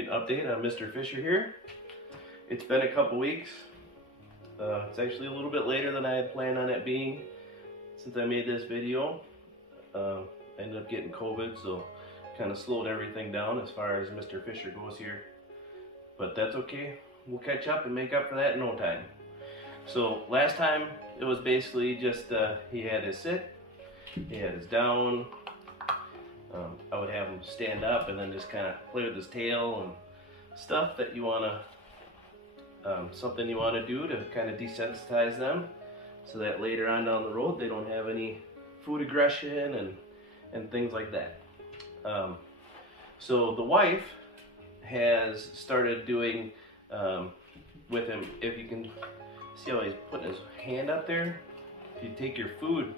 you an update on Mr. Fisher here. It's been a couple weeks. It's actually a little bit later than I had planned on it being since I made this video. I ended up getting COVID, so kind of slowed everything down as far as Mr. Fisher goes here. But that's okay. We'll catch up and make up for that in no time. So last time it was basically just he had his sit, he had his down. I would have him stand up and then just kind of play with his tail and stuff that you want to, something you want to do to kind of desensitize them so that later on down the road they don't have any food aggression and things like that. So the wife has started doing with him, if you can see how he's putting his hand up there, if you take your food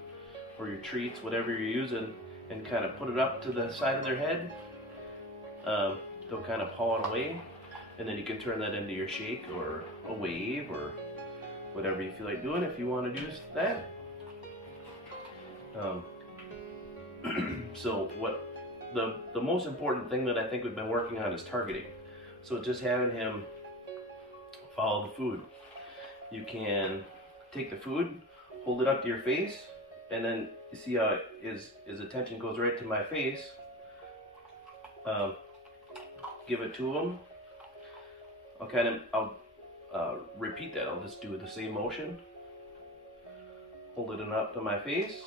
or your treats, whatever you're using, and kind of put it up to the side of their head, they'll kind of paw it away, and then you can turn that into your shake or a wave or whatever you feel like doing if you want to do that. So what the most important thing that I think we've been working on is targeting. So just having him follow the food. You can take the food, hold it up to your face, and then you see how his attention goes right to my face. Give it to him. I'll repeat that. I'll just do the same motion. Hold it up to my face,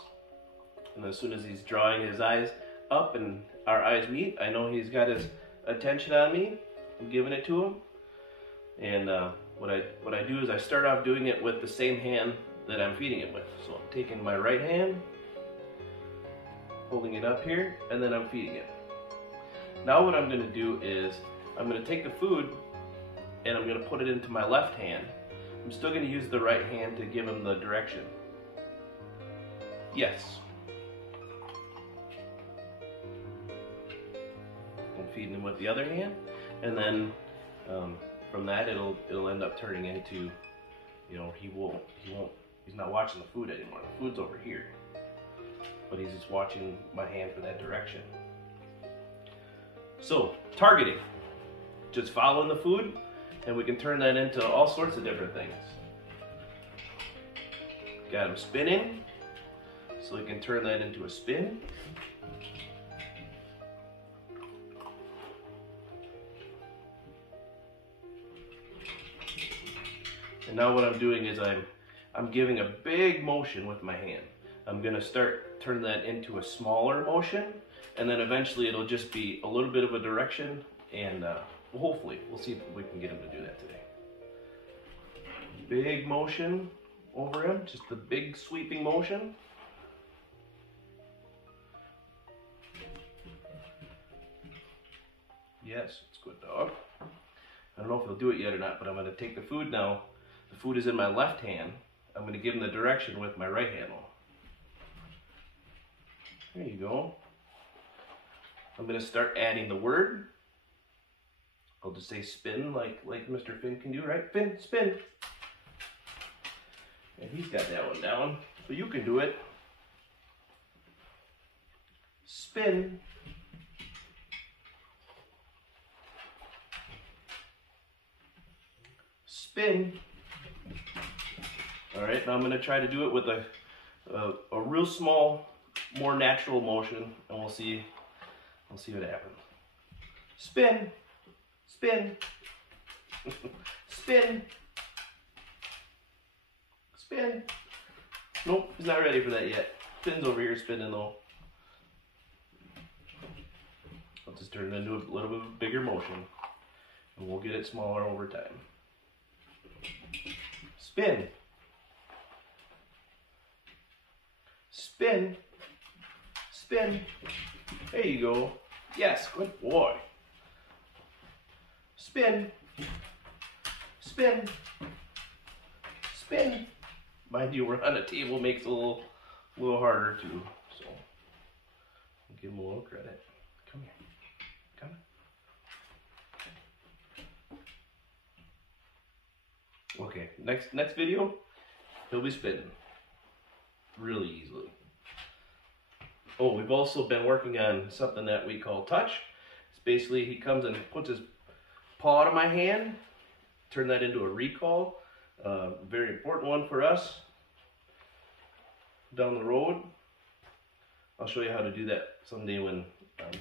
and as soon as he's drawing his eyes up and our eyes meet, I know he's got his attention on me. I'm giving it to him, and what I do is I start off doing it with the same hand that I'm feeding it with. So I'm taking my right hand, holding it up here, and then I'm feeding it. Now what I'm going to do is I'm going to take the food and I'm going to put it into my left hand. I'm still going to use the right hand to give him the direction. Yes. I'm feeding him with the other hand, and then from that it'll end up turning into, you know, he's not watching the food anymore. The food's over here, but he's just watching my hand for that direction. So targeting, just following the food, and we can turn that into all sorts of different things. Got him spinning, so we can turn that into a spin. And now what I'm doing is I'm giving a big motion with my hand. I'm gonna start turning that into a smaller motion, and then eventually it'll just be a little bit of a direction, and hopefully we'll see if we can get him to do that today. Big motion over him, just the big sweeping motion. Yes, it's good, dog. I don't know if he'll do it yet or not, but I'm gonna take the food now. The food is in my left hand. I'm going to give him the direction with my right hand. There you go. I'm going to start adding the word. I'll just say spin like Mr. Finn can do, right? Finn, spin. And he's got that one down, so you can do it. Spin. Spin. All right, now I'm going to try to do it with a real small, more natural motion, and we'll see what happens. Spin, spin, spin, spin. Nope, he's not ready for that yet. Finn's over here spinning though. I'll just turn it into a little bit of a bigger motion, and we'll get it smaller over time. Spin. Spin, spin, there you go. Yes, good boy. Spin, spin, spin. Mind you, we're on a table, makes it a little harder too. So, I'll give him a little credit. Come here, come on. Okay, next video, he'll be spinning really easily. Oh, we've also been working on something that we call touch. It's basically he comes and puts his fall out of my hand, turn that into a recall. Very important one for us down the road. I'll show you how to do that someday when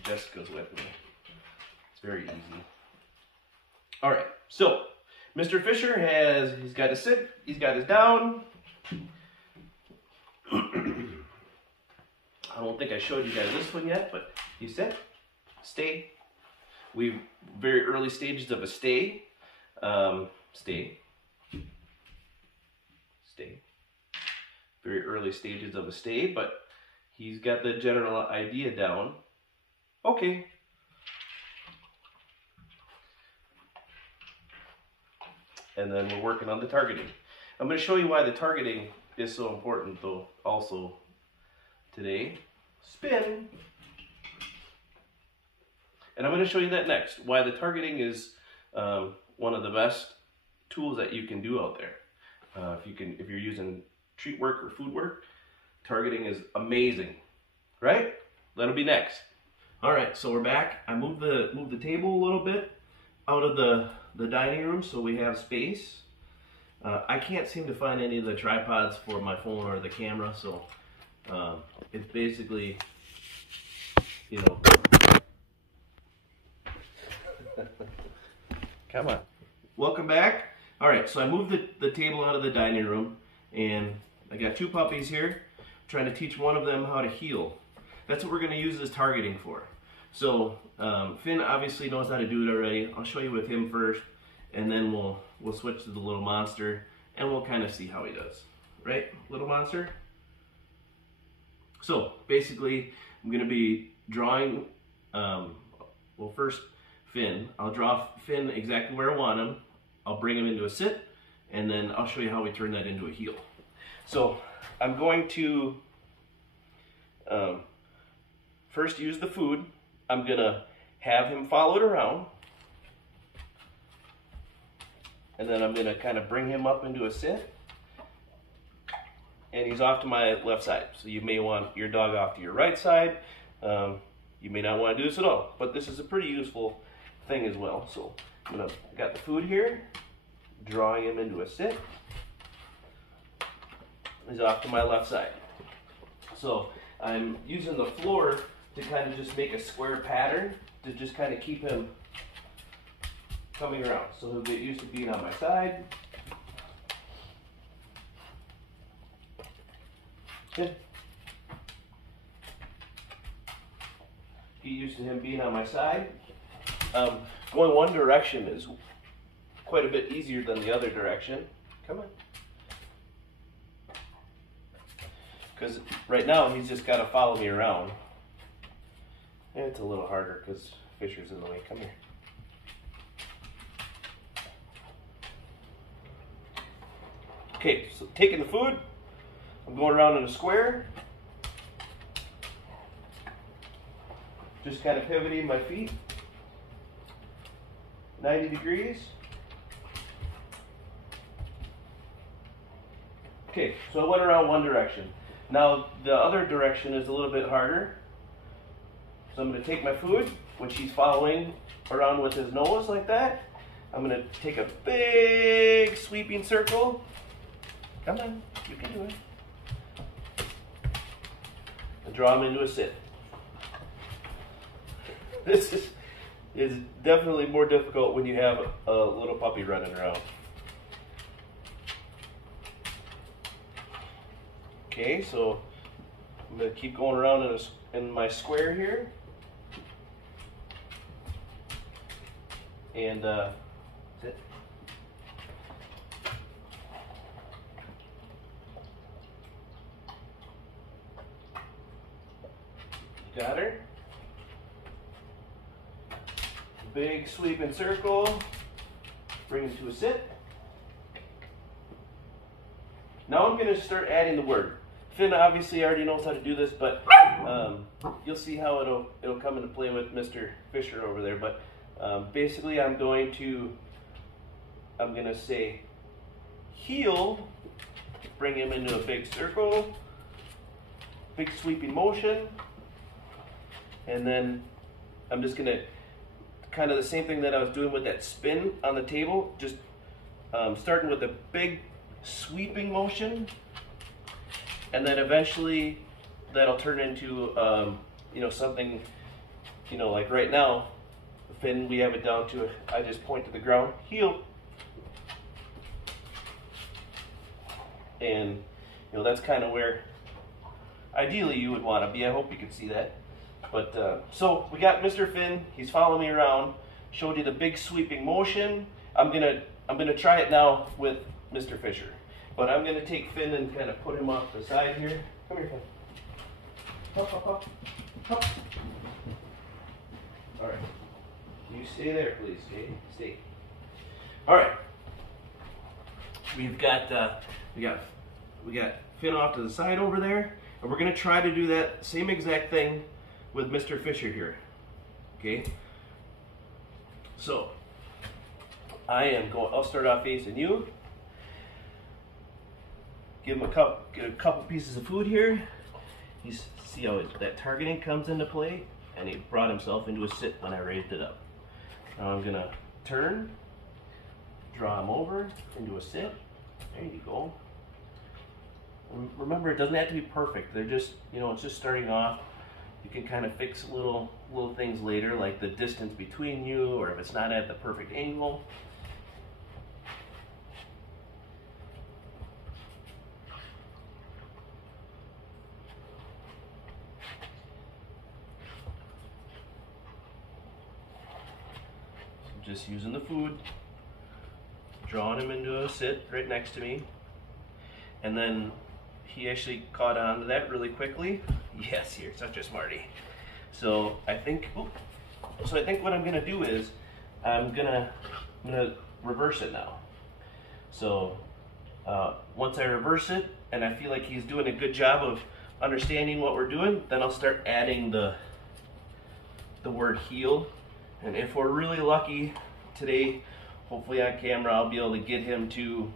Jessica's with me. It's very easy. All right, so Mr. Fisher he's got his sit, he's got his down. I don't think I showed you guys this one yet, but you sit, stay. We very early stages of a stay. Stay. Very early stages of a stay, but he's got the general idea down. Okay. And then we're working on the targeting. I'm going to show you why the targeting is so important though also today. Spin. And I'm going to show you that next, why the targeting is one of the best tools that you can do out there. If you're using treat work or food work, targeting is amazing, right? That'll be next. All right, so we're back. I moved the table a little bit out of the dining room so we have space. I can't seem to find any of the tripods for my phone or the camera, so it's basically, you know. Come on. Welcome back. All right, so I moved the table out of the dining room, and I got two puppies here. I'm trying to teach one of them how to heel. That's what we're going to use this targeting for. So Finn obviously knows how to do it already. I'll show you with him first, and then we'll switch to the little monster, and we'll kind of see how he does. Right, little monster? So basically, I'm going to be drawing, well first, Finn. I'll draw Finn exactly where I want him. I'll bring him into a sit, and then I'll show you how we turn that into a heel. So I'm going to first use the food. I'm gonna have him follow it around, and then I'm gonna kind of bring him up into a sit, and he's off to my left side. So you may want your dog off to your right side. You may not want to do this at all, but this is a pretty useful thing as well. So I got the food here, drawing him into a sit. He's off to my left side. So I'm using the floor to kind of just make a square pattern to just kind of keep him coming around. So he'll get used to being on my side. Good. Get used to him being on my side. Going one direction is quite a bit easier than the other direction. Come on. Because right now he's just got to follow me around. And it's a little harder because Fisher's in the way. Come here. Okay, so taking the food, I'm going around in a square. Just kind of pivoting my feet 90 degrees. Okay, so I went around one direction. Now the other direction is a little bit harder. So I'm going to take my food, when she's following around with his nose like that, I'm going to take a big sweeping circle. Come on, you can do it. And draw him into a sit. This is definitely more difficult when you have a little puppy running around. Okay, so I'm going to keep going around in my square here. And sit. Got her. Big sweeping circle. Bring it to a sit. Now I'm going to start adding the word. Finn obviously already knows how to do this, but you'll see how it'll come into play with Mr. Fisher over there. But basically, I'm going to say heel, bring him into a big circle, big sweeping motion, and then I'm just going to kind of the same thing that I was doing with that spin on the table, just starting with a big sweeping motion, and then eventually that'll turn into you know, something, you know, like right now, the fin, we have it down to, I just point to the ground, heel, and you know, that's kind of where ideally you would want to be. I hope you can see that. But so we got Mr. Finn. He's following me around. Showed you the big sweeping motion. I'm gonna try it now with Mr. Fisher. But I'm gonna take Finn and kind of put him off the side here. Come here, Finn. Hop, hop, hop, hop. All right. You stay there, please. Okay, stay. All right. We've got Finn off to the side over there, and we're gonna try to do that same exact thing with Mr. Fisher here. Okay. So I'll start off facing you. Give him a couple pieces of food here. See how that targeting comes into play, and he brought himself into a sit when I raised it up. Now I'm gonna turn, draw him over into a sit. There you go. Remember, it doesn't have to be perfect. They're just, you know, it's just starting off. You can kind of fix little things later, like the distance between you, or if it's not at the perfect angle. So just using the food, drawing him into a sit right next to me, and then he actually caught on to that really quickly. Yes, you're such a smarty. So I think what I'm gonna do is I'm gonna reverse it now. So once I reverse it and I feel like he's doing a good job of understanding what we're doing, then I'll start adding the word heel. And if we're really lucky today, hopefully on camera I'll be able to get him to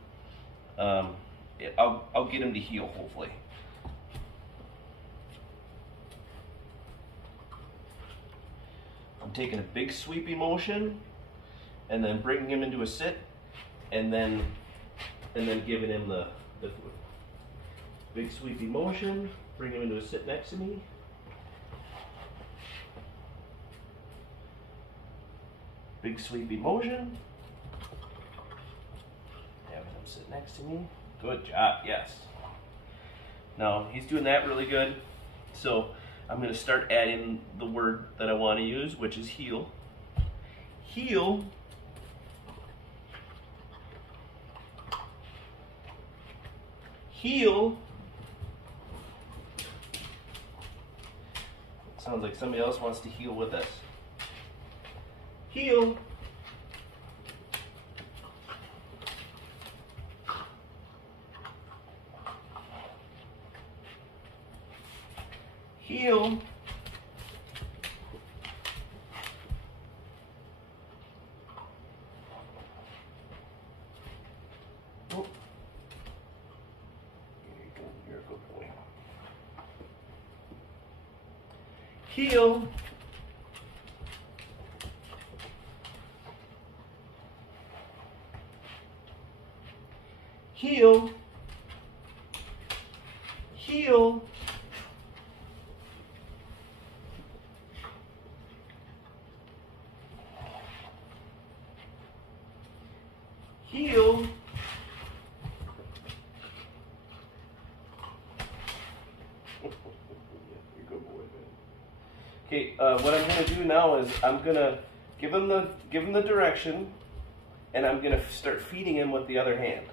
I'll get him to heel, hopefully. I'm taking a big sweeping motion and then bringing him into a sit, and then giving him the food. Big sweeping motion, bring him into a sit next to me. Big sweeping motion. Having him sit next to me. Good job, yes. Now, he's doing that really good. So I'm going to start adding the word that I want to use, which is heel. Heel. Heel. Sounds like somebody else wants to heel with us. Heel. Heel. Oh. You're a good boy. Heel. Heel. Heel. Heel. Okay, what I'm gonna do now is I'm gonna give him the direction, and I'm gonna start feeding him with the other hand.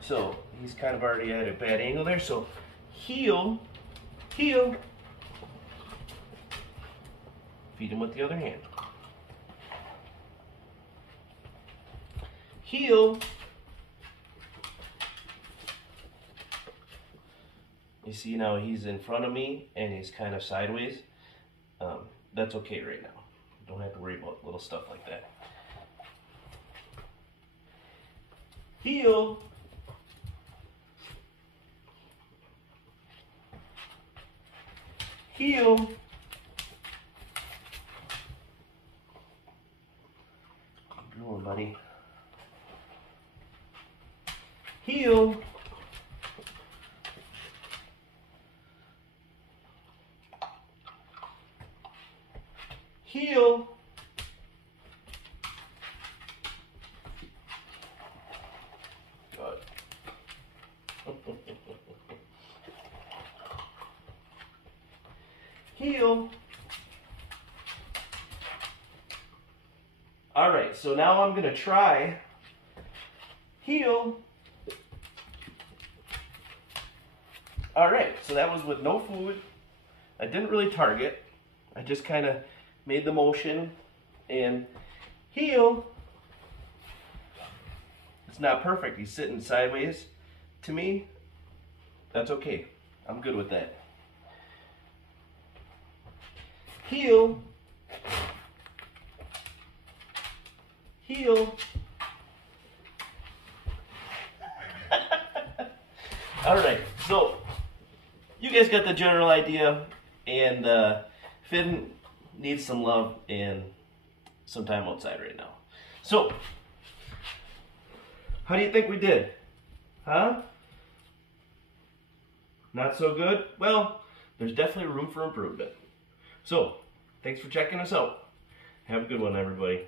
So he's kind of already at a bad angle there. So heel, heel. Feed him with the other hand. Heel. You see now he's in front of me and he's kind of sideways. That's okay right now. Don't have to worry about little stuff like that. Heel. Heel. doing, buddy? Heel. Heel. Good. Heel. All right, so now I'm gonna try heel. All right, so that was with no food. I didn't really target. I just kind of made the motion and heel. It's not perfect. He's sitting sideways to me. That's okay. I'm good with that. Heel. Heel. All right, so you guys got the general idea, and Finn needs some love and some time outside right now. So, how do you think we did? Huh? Not so good? Well, there's definitely room for improvement. So, thanks for checking us out. Have a good one, everybody.